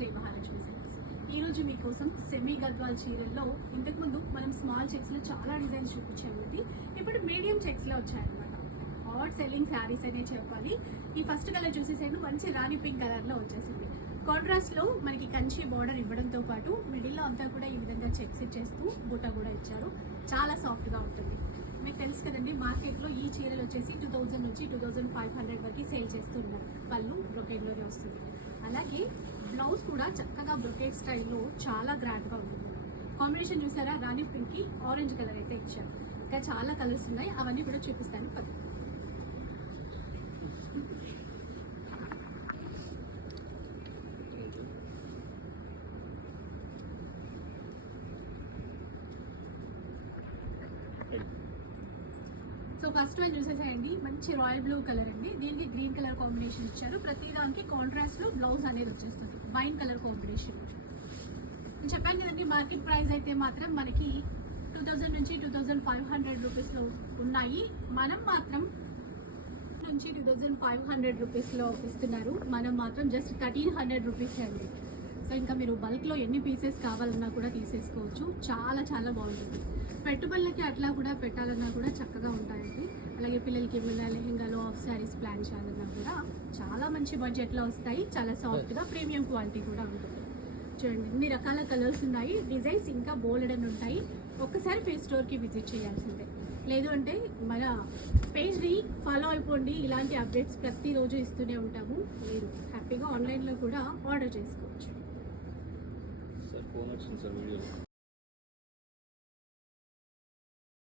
Shri Mahalakshmi silks. ఈరోజు మీకోసం semi Gadwal చీరల్లో ఇంతకుముందు మనం స్మాల్ చెక్స్లో చాలా డిజైన్స్ చూపించామండి. ఇప్పుడు మీడియం చెక్స్లో వచ్చాయన్నమాట. హాట్ సెల్లింగ్ శారీస్ అనే చెప్పాలి. ఈ ఫస్ట్ కలర్ చూసేసైనా మంచి రాణి పింక్ కలర్లో వచ్చేసింది. కాంట్రాస్ట్లో మనకి కంచి బార్డర్ ఇవ్వడంతో పాటు మిడిల్లో అంతా కూడా ఈ విధంగా చెక్స్ ఇచ్చేస్తూ బుట్ట కూడా ఇచ్చారు. చాలా సాఫ్ట్గా ఉంటుంది. మీకు తెలుసు కదండి, మార్కెట్లో ఈ చీరలు వచ్చేసి 2000 నుంచి 2500 వరకు సేల్ చేస్తున్నారు. పళ్ళు బ్రొకేడ్లోనే వస్తుంది. అలాగే బ్లౌజ్ కూడా చక్కగా బ్రొకేడ్ స్టైల్లో చాలా గ్రాండ్గా ఉంటుంది. కాంబినేషన్ చూసారా, రాణి పింక్కి ఆరెంజ్ కలర్ అయితే ఇచ్చారు. ఇంకా చాలా కలర్స్ ఉన్నాయి, అవన్నీ కూడా చూపిస్తాను పది. సో ఫస్ట్ వన్ చూసేసేయండి, మంచి రాయల్ బ్లూ కలర్ అండి. దీనికి గ్రీన్ కలర్ కాంబినేషన్ ఇచ్చారు. ప్రతి దానికి కాంట్రాస్ట్లో బ్లౌజ్ అనేది వచ్చేస్తుంది. Wine colour combination. నేను చెప్పాను కదండి, మార్కెట్ ప్రైస్ అయితే మాత్రం మనకి 2000 నుంచి 2500 రూపీస్లో ఉన్నాయి. మనం మాత్రం నుంచి 2500 రూపీస్లో ఇస్తున్నారు. మనం మాత్రం జస్ట్ 1300 రూపీస్ అండి. సో ఇంకా మీరు బల్క్లో ఎన్ని పీసెస్ కావాలన్నా కూడా తీసేసుకోవచ్చు. చాలా చాలా బాగుంటుంది. పెట్టుబడులకి అట్లా కూడా పెట్టాలన్నా కూడా చక్కగా ఉంటాయండి. అలాగే పిల్లలకి ఏమైనా లెహెంగాలో ఆఫ్ శారీస్ ప్లాన్ చేయాలన్నా కూడా చాలా మంచి బడ్జెట్లో వస్తాయి. చాలా సాఫ్ట్గా ప్రీమియం క్వాలిటీ కూడా ఉంటుంది. చూడండి, ఇన్ని రకాల కలర్స్ ఉన్నాయి. డిజైన్స్ ఇంకా బోల్డ్ అని ఉంటాయి. ఒక్కసారి పేజ్ స్టోర్కి విజిట్ చేయాల్సిందే. లేదు అంటే మన పేజ్ని ఫాలో అయిపోండి. ఇలాంటి అప్డేట్స్ ప్రతిరోజు ఇస్తూనే ఉంటాము. మీరు హ్యాపీగా ఆన్లైన్లో కూడా ఆర్డర్ చేసుకోవచ్చు.